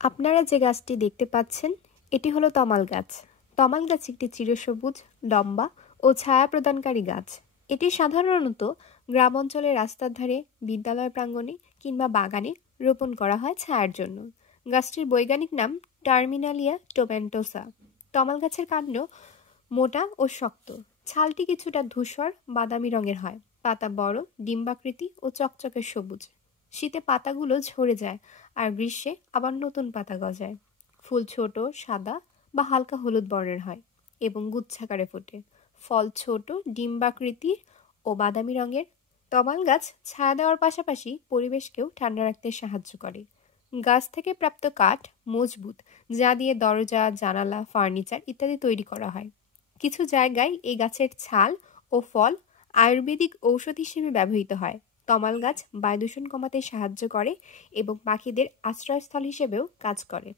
আপনারা যে গাছটি দেখতে পাচ্ছেন এটি হলো তমাল গাছ। তমাল গাছ একটি চিরসবুজ, লম্বা ও ছায়া প্রদানকারী গাছ। এটি সাধারণত গ্রাম অঞ্চলের রাস্তার ধারে, বিদ্যালয় প্রাঙ্গণে কিংবা বাগানে রোপণ করা হয় ছায়ার জন্য। গাছটির বৈজ্ঞানিক নাম টার্মিনালিয়া টোমেন্টোসা। তমাল গাছের কাণ্ড মোটা ও শক্ত, ছালটি কিছুটা ধূসর বাদামি রঙের হয়। পাতা বড়, ডিম্বাকৃতি ও চকচকে সবুজ। শীতে পাতাগুলো ঝরে যায় আর গ্রীষ্মে আবার নতুন পাতা গজায়। ফুল ছোট, সাদা বা হালকা হলুদ বর্ণের হয় এবং গুচ্ছাকারে ফোটে। ফল ছোট, ডিম্বাকৃতির ও বাদামি রঙের। তমাল গাছ ছায়া দেওয়ার পাশাপাশি পরিবেশকেও ঠান্ডা রাখতে সাহায্য করে। গাছ থেকে প্রাপ্ত কাঠ মজবুত, যা দিয়ে দরজা, জানালা, ফার্নিচার ইত্যাদি তৈরি করা হয়। কিছু জায়গায় এই গাছের ছাল ও ফল আয়ুর্বেদিক ঔষধ হিসেবে ব্যবহৃত হয়। তমাল গাছ বায়ু দূষণ কমাতে সাহায্য করে এবং পাখিদের আশ্রয়স্থল হিসেবেও কাজ করে।